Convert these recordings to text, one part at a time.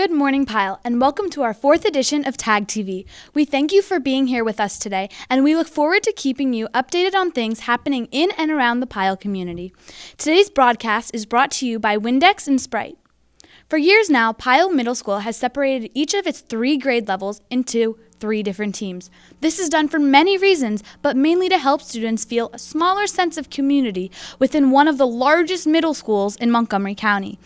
Good morning, Pile, and welcome to our 4th edition of Tag TV. We thank you for being here with us today, and we look forward to keeping you updated on things happening in and around the Pile community. Today's broadcast is brought to you by Windex and Sprite. For years now, Pile Middle School has separated each of its 3 grade levels into 3 different teams. This is done for many reasons, but mainly to help students feel a smaller sense of community within one of the largest middle schools in Montgomery County.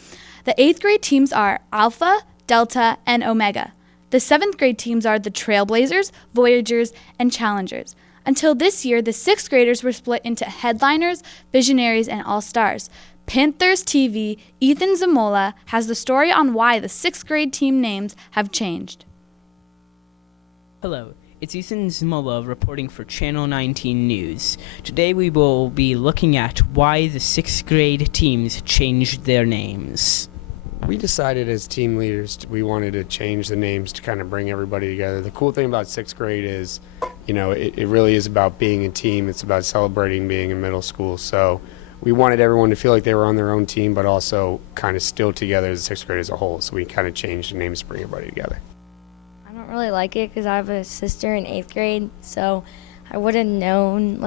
The 8th grade teams are Alpha, Delta, and Omega. The 7th grade teams are the Trailblazers, Voyagers, and Challengers. Until this year, the 6th graders were split into Headliners, Visionaries, and All-Stars. Panthers TV, Ethan Zamola, has the story on why the 6th grade team names have changed. Hello, it's Ethan Zamola reporting for Channel 19 News. Today we will be looking at why the 6th grade teams changed their names. We decided as team leaders we wanted to change the names to kind of bring everybody together. The cool thing about 6th grade is, it really is about being a team. It's about celebrating being in middle school. So we wanted everyone to feel like they were on their own team, but also kind of still together as 6th grade as a whole. So we kind of changed the names to bring everybody together. I don't really like it because I have a sister in 8th grade, so I would have known,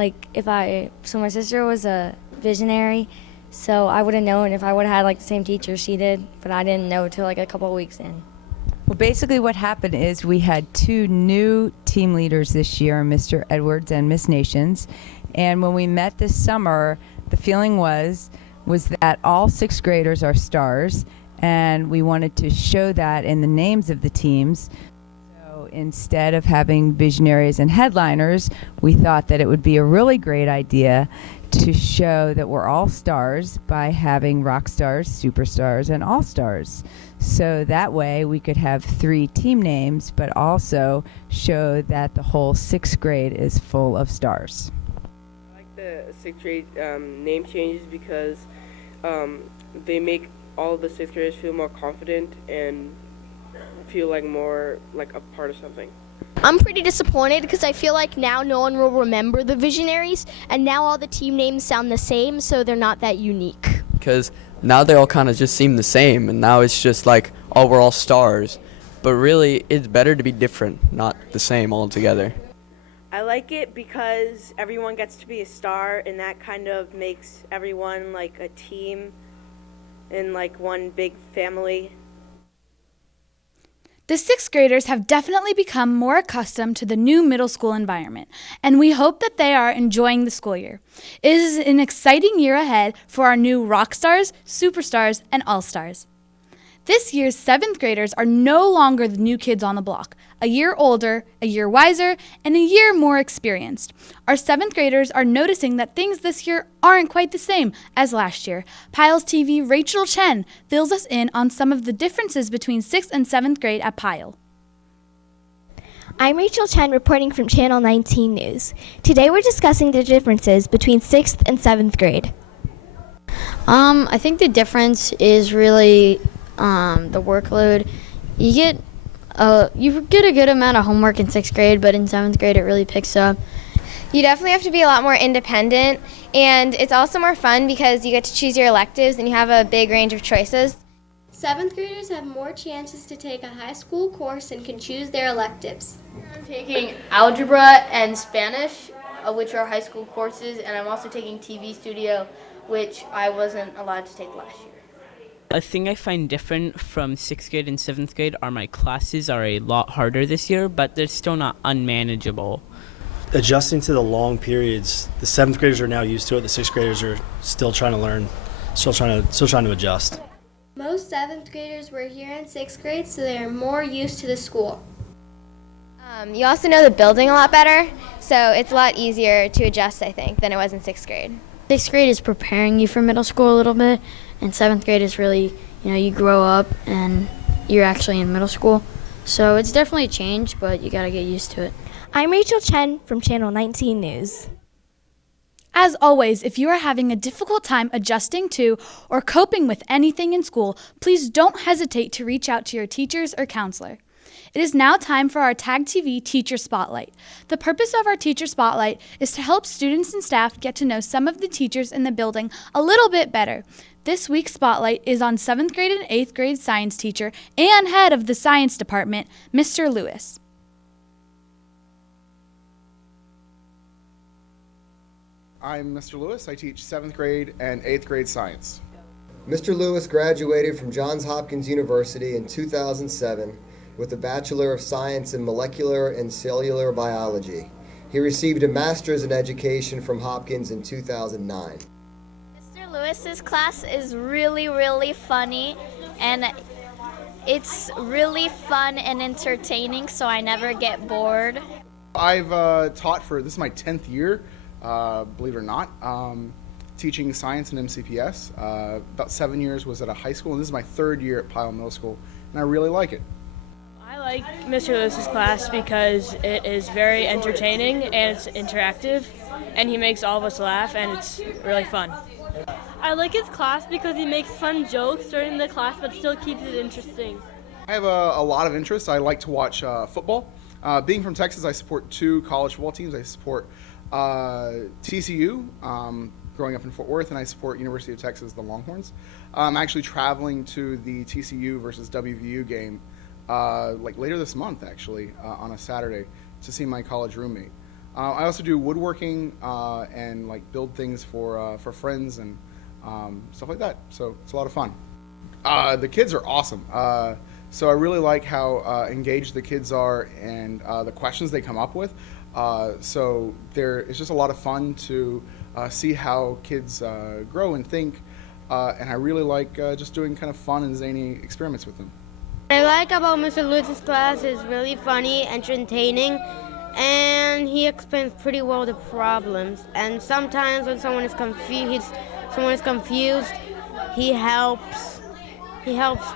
so my sister was a visionary, so I would have known if I would have had the same teacher she did, but I didn't know till a couple of weeks in. Well, basically what happened is we had 2 new team leaders this year, Mr. Edwards and Miss Nations, and when we met this summer, the feeling was that all 6th graders are stars, and we wanted to show that in the names of the teams. So instead of having Visionaries and Headliners, we thought that it would be a really great idea to show that we're all stars by having rock stars, superstars, and all stars. So that way we could have 3 team names, but also show that the whole 6th grade is full of stars. I like the 6th grade name changes because they make all the 6th graders feel more confident and feel more like a part of something. I'm pretty disappointed because I feel like now no one will remember the Visionaries, and now all the team names sound the same, so they're not that unique. Because now they all kind of just seem the same, and now it's just we're all stars. But really, it's better to be different, not the same altogether. I like it because everyone gets to be a star, and that kind of makes everyone like a team in one big family. The 6th graders have definitely become more accustomed to the new middle school environment, and we hope that they are enjoying the school year. It is an exciting year ahead for our new rock stars, superstars, and all-stars. This year's 7th graders are no longer the new kids on the block, a year older, a year wiser, and a year more experienced. Our 7th graders are noticing that things this year aren't quite the same as last year. Pile's TV Rachel Chen fills us in on some of the differences between 6th and 7th grade at Pile. I'm Rachel Chen reporting from Channel 19 News. Today we're discussing the differences between 6th and 7th grade. I think the difference is really the workload. You get a good amount of homework in 6th grade, but in 7th grade it really picks up. You definitely have to be a lot more independent, and it's also more fun because you get to choose your electives and you have a big range of choices. 7th graders have more chances to take a high school course and can choose their electives. I'm taking algebra and Spanish, which are high school courses, and I'm also taking TV studio, which I wasn't allowed to take last year. A thing I find different from 6th grade and 7th grade are my classes are a lot harder this year, but they're still not unmanageable. Adjusting to the long periods, the 7th graders are now used to it. The 6th graders are still trying to learn, still trying to adjust. Most 7th graders were here in 6th grade, so they are more used to the school. You also know the building a lot better, so it's a lot easier to adjust, I think, than it was in 6th grade. 6th grade is preparing you for middle school a little bit, and 7th grade is really, you grow up and you're actually in middle school. So it's definitely a change, but you gotta get used to it. I'm Rachel Chen from Channel 19 News. As always, if you are having a difficult time adjusting to or coping with anything in school, please don't hesitate to reach out to your teachers or counselor. It is now time for our TAG TV Teacher Spotlight. The purpose of our Teacher Spotlight is to help students and staff get to know some of the teachers in the building a little bit better. This week's Spotlight is on 7th grade and 8th grade science teacher and head of the science department, Mr. Lewis. I'm Mr. Lewis. I teach 7th grade and 8th grade science. Mr. Lewis graduated from Johns Hopkins University in 2007 with a Bachelor of Science in Molecular and Cellular Biology. He received a Master's in Education from Hopkins in 2009. Mr. Lewis's class is really funny, and it's really fun and entertaining, so I never get bored. I've taught this is my 10th year, believe it or not, teaching science and MCPS. About 7 years was at a high school, and this is my 3rd year at Pyle Middle School, and I really like it. I like Mr. Lewis's class because it is very entertaining and it's interactive, and he makes all of us laugh, and it's really fun. I like his class because he makes fun jokes during the class but still keeps it interesting. I have a lot of interests. I like to watch football. Being from Texas, I support 2 college football teams. I support TCU, growing up in Fort Worth, and I support University of Texas, the Longhorns. I'm actually traveling to the TCU versus WVU game later this month, actually, on a Saturday to see my college roommate. I also do woodworking and build things for friends and stuff like that. So it's a lot of fun. The kids are awesome. So I really like how engaged the kids are and the questions they come up with. So it's just a lot of fun to see how kids grow and think. And I really like just doing kind of fun and zany experiments with them. What I like about Mr. Lewis's class is really funny, entertaining, and he explains pretty well the problems. And sometimes when someone is confused, he helps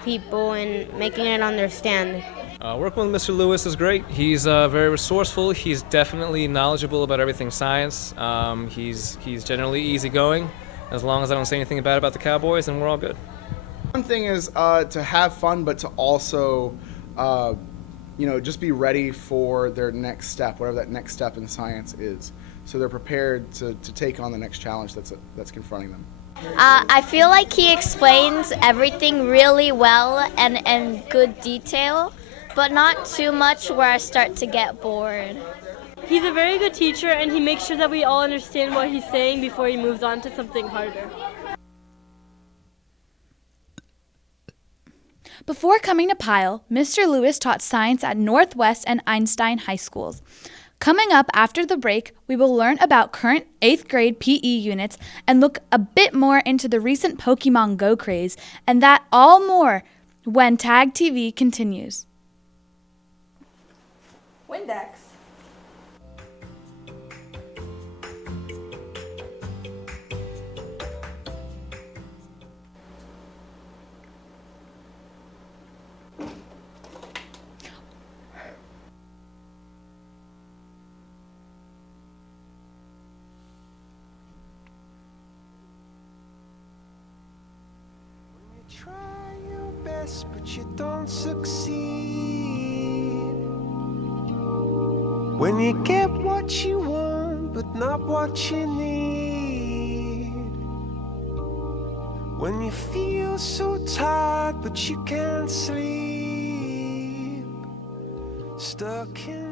people in making it understand. Working with Mr. Lewis is great. He's very resourceful. He's definitely knowledgeable about everything science. He's generally easygoing. As long as I don't say anything bad about the Cowboys, then we're all good. One thing is to have fun, but to also, just be ready for their next step, whatever that next step in science is. So they're prepared to take on the next challenge that's confronting them. I feel like he explains everything really well and in good detail, but not too much where I start to get bored. He's a very good teacher, and he makes sure that we all understand what he's saying before he moves on to something harder. Before coming to Pyle, Mr. Lewis taught science at Northwest and Einstein High Schools. Coming up after the break, we will learn about current 8th grade PE units and look a bit more into the recent Pokemon Go craze, and that all more when TAG TV continues. Windex. Try your best, but you don't succeed. When you get what you want, but not what you need. When you feel so tired, but you can't sleep. Stuck in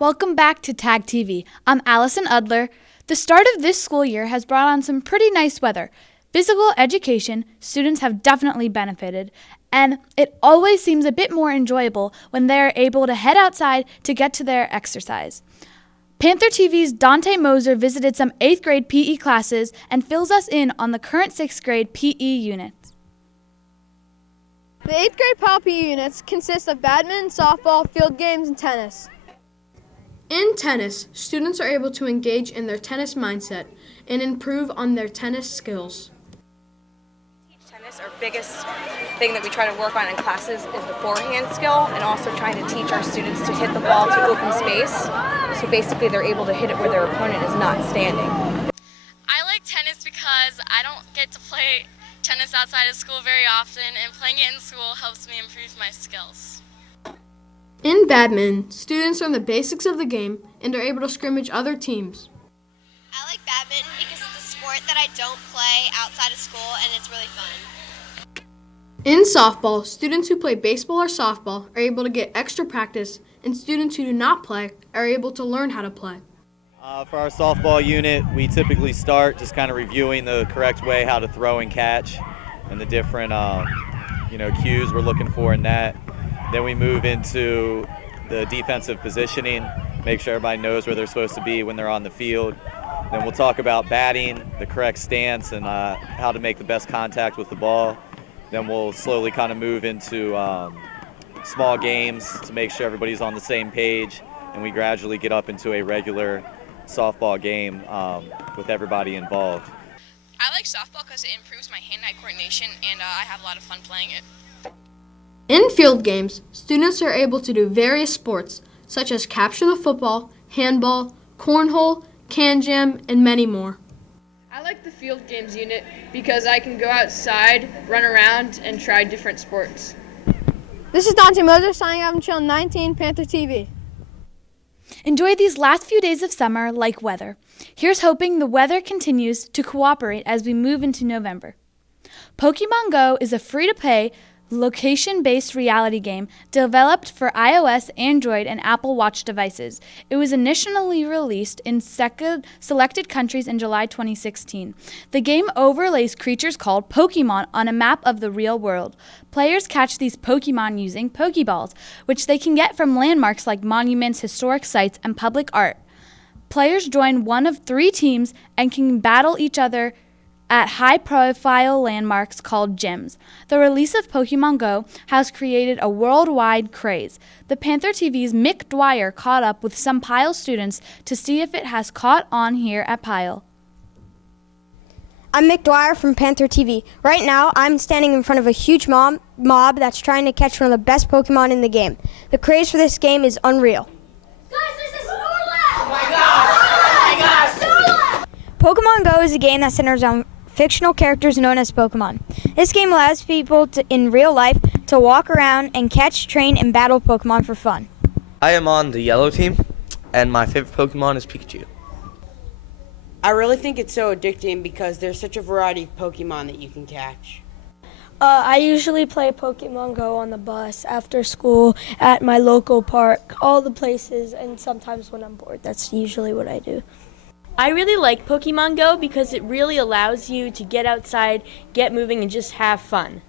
Welcome back to TAG TV. I'm Allison Udler. The start of this school year has brought on some pretty nice weather. Physical education, students have definitely benefited, and it always seems a bit more enjoyable when they are able to head outside to get to their exercise. Panther TV's Dante Moser visited some 8th grade PE classes and fills us in on the current 6th grade PE units. The 8th grade PAL PE units consist of badminton, softball, field games, and tennis. In tennis, students are able to engage in their tennis mindset and improve on their tennis skills. Teach tennis practice, our biggest thing that we try to work on in classes is the forehand skill, and also trying to teach our students to hit the ball to open space. So basically they're able to hit it where their opponent is not standing. I like tennis because I don't get to play tennis outside of school very often, and playing it in school helps me improve my skills. In badminton, students learn the basics of the game and are able to scrimmage other teams. I like badminton because it's a sport that I don't play outside of school, and it's really fun. In softball, students who play baseball or softball are able to get extra practice, and students who do not play are able to learn how to play. For our softball unit, we typically start just kind of reviewing the correct way how to throw and catch and the different cues we're looking for in that. Then we move into the defensive positioning, make sure everybody knows where they're supposed to be when they're on the field. Then we'll talk about batting, the correct stance, and how to make the best contact with the ball. Then we'll slowly kind of move into small games to make sure everybody's on the same page, and we gradually get up into a regular softball game with everybody involved. I like softball because it improves my hand-eye coordination, and I have a lot of fun playing it. In field games, students are able to do various sports, such as capture the football, handball, cornhole, can jam, and many more. I like the field games unit because I can go outside, run around, and try different sports. This is Dante Moser signing off on Channel 19 Panther TV. Enjoy these last few days of summer like weather. Here's hoping the weather continues to cooperate as we move into November. Pokemon Go is a free-to-play, location-based reality game developed for iOS, Android, and Apple Watch devices. It was initially released in selected countries in July 2016. The game overlays creatures called Pokemon on a map of the real world. Players catch these Pokemon using Pokeballs, which they can get from landmarks like monuments, historic sites, and public art. Players join one of 3 teams and can battle each other at high-profile landmarks called gyms. The release of Pokemon Go has created a worldwide craze. The Panther TV's Mick Dwyer caught up with some Pyle students to see if it has caught on here at Pyle. I'm Mick Dwyer from Panther TV. Right now, I'm standing in front of a huge mob that's trying to catch one of the best Pokemon in the game. The craze for this game is unreal. Guys, there's a Snorlax! Oh my gosh! Snorlax! Pokemon Go is a game that centers on fictional characters known as Pokemon. This game allows people in real life to walk around and catch, train, and battle Pokemon for fun. I am on the yellow team, and my favorite Pokemon is Pikachu. I really think it's so addicting because there's such a variety of Pokemon that you can catch. I usually play Pokemon Go on the bus, after school, at my local park, all the places, and sometimes when I'm bored. That's usually what I do. I really like Pokemon Go because it really allows you to get outside, get moving, and just have fun.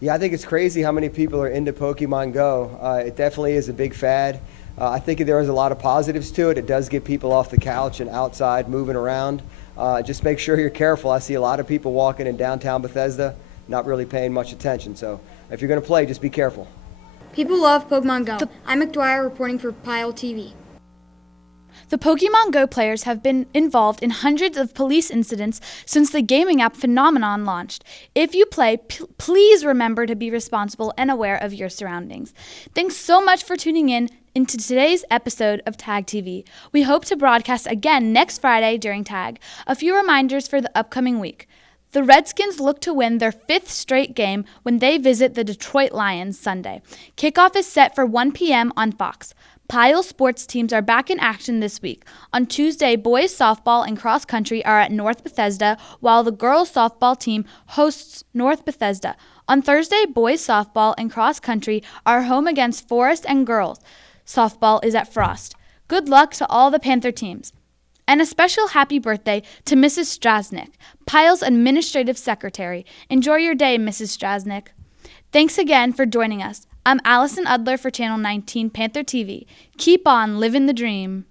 Yeah, I think it's crazy how many people are into Pokemon Go. It definitely is a big fad. I think there is a lot of positives to it. It does get people off the couch and outside moving around. Just make sure you're careful. I see a lot of people walking in downtown Bethesda, not really paying much attention. So if you're going to play, just be careful. People love Pokemon Go. I'm Mick Dwyer reporting for Pyle TV. The Pokemon Go players have been involved in hundreds of police incidents since the gaming app phenomenon launched. If you play, please remember to be responsible and aware of your surroundings. Thanks so much for tuning in into today's episode of Tag TV. We hope to broadcast again next Friday during Tag. A few reminders for the upcoming week. The Redskins look to win their 5th straight game when they visit the Detroit Lions Sunday. Kickoff is set for 1 p.m. on Fox. Pyle sports teams are back in action this week. On Tuesday, boys softball and cross country are at North Bethesda, while the girls softball team hosts North Bethesda. On Thursday, boys softball and cross country are home against Forest, and girls softball is at Frost. Good luck to all the Panther teams. And a special happy birthday to Mrs. Strasnick, Pyle's administrative secretary. Enjoy your day, Mrs. Strasnick. Thanks again for joining us. I'm Allison Udler for Channel 19 Panther TV. Keep on living the dream.